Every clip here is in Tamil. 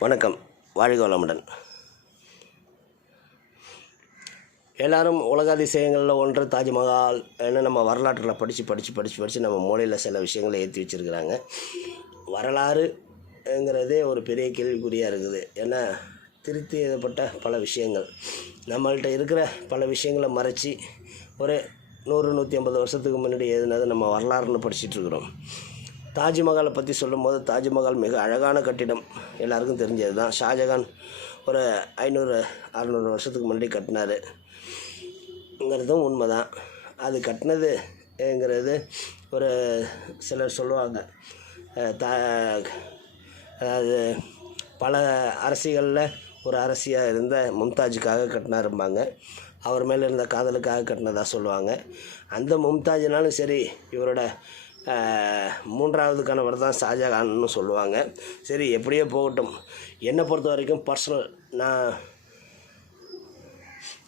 வணக்கம். வாழ்க வளமுடன். எல்லாரும் உலக அதிசயங்களில் ஒன்று தாஜ்மஹால் என்ன நம்ம வரலாற்றில் படித்து படித்து படித்து படித்து நம்ம மூளையில் சில விஷயங்களை ஏற்றி வச்சுருக்கிறாங்க. வரலாறுங்கிறதே ஒரு பெரிய கேள்விக்குறியாக இருக்குது. ஏன்னா திருத்தி எழுதப்பட்ட பல விஷயங்கள். நம்மள்கிட்ட இருக்கிற பல விஷயங்களை மறைச்சி ஒரு நூறு நூற்றி ஐம்பது வருஷத்துக்கு முன்னாடி எழுதினது நம்ம வரலாறுன்னு படிச்சுட்ருக்குறோம் இருக்கிறோம். தாஜ்மஹாலை பற்றி சொல்லும்போது தாஜ்மஹால் மிக அழகான கட்டிடம். எல்லாருக்கும் தெரிஞ்சது தான் ஷாஜகான் ஒரு ஐநூறு அறநூறு வருஷத்துக்கு முன்னாடி கட்டினாருங்கிறதும் உண்மை தான் அது கட்டினதுங்கிறது ஒரு சிலர் சொல்லுவாங்க. தா அதாவது பல அரசிகளில் ஒரு அரசியாக இருந்த மும்தாஜுக்காக கட்டினாரும்பாங்க. அவர் மேலே இருந்த காதலுக்காக கட்டினதாக சொல்லுவாங்க. அந்த மும்தாஜ்னாலும் சரி இவரோட மூன்றாவது கணவர் தான் ஷாஜகான்னு சொல்லுவாங்க. சரி எப்படியோ போகட்டும். என்னை பொறுத்த வரைக்கும் பர்சனல் நான்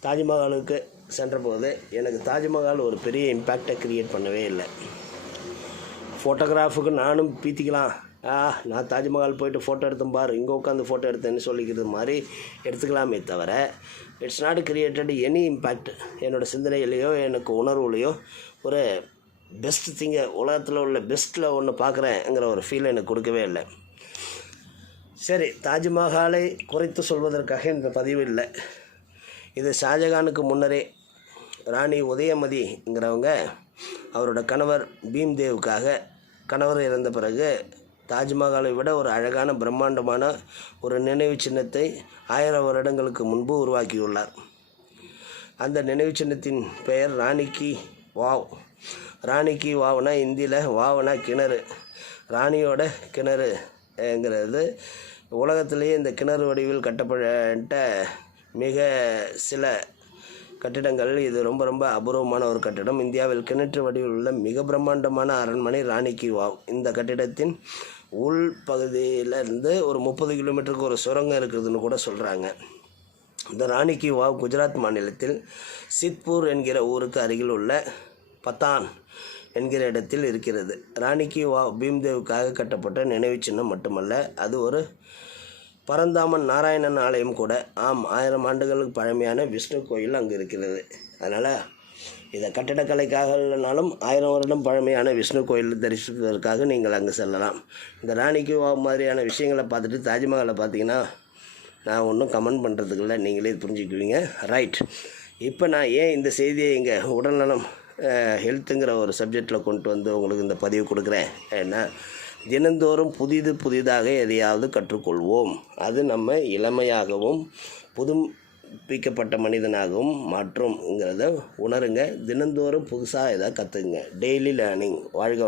தாஜ்மஹாலுக்கு சென்றபோது எனக்கு தாஜ்மஹால் ஒரு பெரிய இம்பேக்டை க்ரியேட் பண்ணவே இல்லை. ஃபோட்டோகிராஃபுக்கு நானும் பீத்திக்கலாம். ஆ நான் தாஜ்மஹால் போயிட்டு ஃபோட்டோ எடுத்தேன் பார் இங்கே உட்காந்து ஃபோட்டோ எடுத்தேன்னு சொல்லிக்கிறது மாதிரி எடுத்துக்கலாமே தவிர it's not created any impact என்னோடய சிந்தனையிலையோ எனக்கு உணர்வுலையோ ஒரு பெஸ்ட் திங்கை உலகத்தில் உள்ள பெஸ்ட்டில் ஒன்று பார்க்குறேங்கிற ஒரு ஃபீல் எனக்கு கொடுக்கவே இல்லை. சரி தாஜ்மஹாலை குறைத்து சொல்வதற்காக இந்த பதிவு இல்லை. இது ஷாஜகானுக்கு முன்னரே ராணி உதயமதிங்கிறவங்க அவரோட கணவர் பீம்தேவுக்காக கணவர் இறந்த பிறகு தாஜ்மஹாலை விட ஒரு அழகான பிரம்மாண்டமான ஒரு நினைவு சின்னத்தை ஆயிரம் வருடங்களுக்கு முன்பு உருவாக்கியுள்ளார். அந்த நினைவு சின்னத்தின் பெயர் ராணிக்கு வாவ். ராணிக்கு வாவ்னா இந்தியில் வாவனா கிணறு. ராணியோட கிணறுங்கிறது உலகத்திலேயே இந்த கிணறு வடிவில் கட்டப்பட்ட மிக சில கட்டிடங்கள். இது ரொம்ப ரொம்ப அபூர்வமான ஒரு கட்டிடம். இந்தியாவில் கிணற்று வடிவில் உள்ள மிக பிரம்மாண்டமான அரண்மனை ராணிக்கு வாவ். இந்த கட்டிடத்தின் உள் பகுதியிலிருந்து ஒரு முப்பது கிலோமீட்டருக்கு ஒரு சுரங்கம் இருக்குதுன்னு கூட சொல்கிறாங்க இந்த ராணிக்கு வாவ் குஜராத் மாநிலத்தில் சித்பூர் என்கிற ஊருக்கு அருகில் உள்ள பத்தான் என்கிற இடத்தில் இருக்கிறது. ராணிக்கு வாவ் பீம்தேவுக்காக கட்டப்பட்ட நினைவுச் சின்னம் மட்டுமல்ல அது ஒரு பரந்தாமன் நாராயணன் ஆலயம் கூட. ஆம் ஆயிரம் ஆண்டுகளுக்கு பழமையான விஷ்ணு கோயில் அங்கே இருக்கிறது. அதனால் இதை கட்டிடக்கலைக்காக இல்லைனாலும் ஆயிரம் வருடம் பழமையான விஷ்ணு கோயில் தரிசிப்பதற்காக நீங்கள் அங்கே செல்லலாம். இந்த ராணிக்கு வாவ் மாதிரியான விஷயங்களை பார்த்துட்டு தாஜ்மஹாலை பார்த்தீங்கன்னா நான் ஒன்றும் கமெண்ட் பண்ணுறதுக்குள்ள நீங்களே புரிஞ்சுக்குவீங்க. ரைட் இப்போ நான் ஏன் இந்த செய்தியை இங்கே உடல்நலம் ஹெல்த்துங்கிற ஒரு சப்ஜெக்டில் கொண்டு வந்து உங்களுக்கு இந்த பதிவு கொடுக்குறேன்? ஏன்னா தினந்தோறும் புதிது புதிதாக எதையாவது கற்றுக்கொள்வோம். அது நம்ம இளமையாகவும் புதுப்பிக்கப்பட்ட மனிதனாகவும் மாற்றும்ங்கிறத உணருங்க. தினந்தோறும் புதுசாக எதாவது கற்றுக்குங்க டெய்லி லேர்னிங் வாழ்க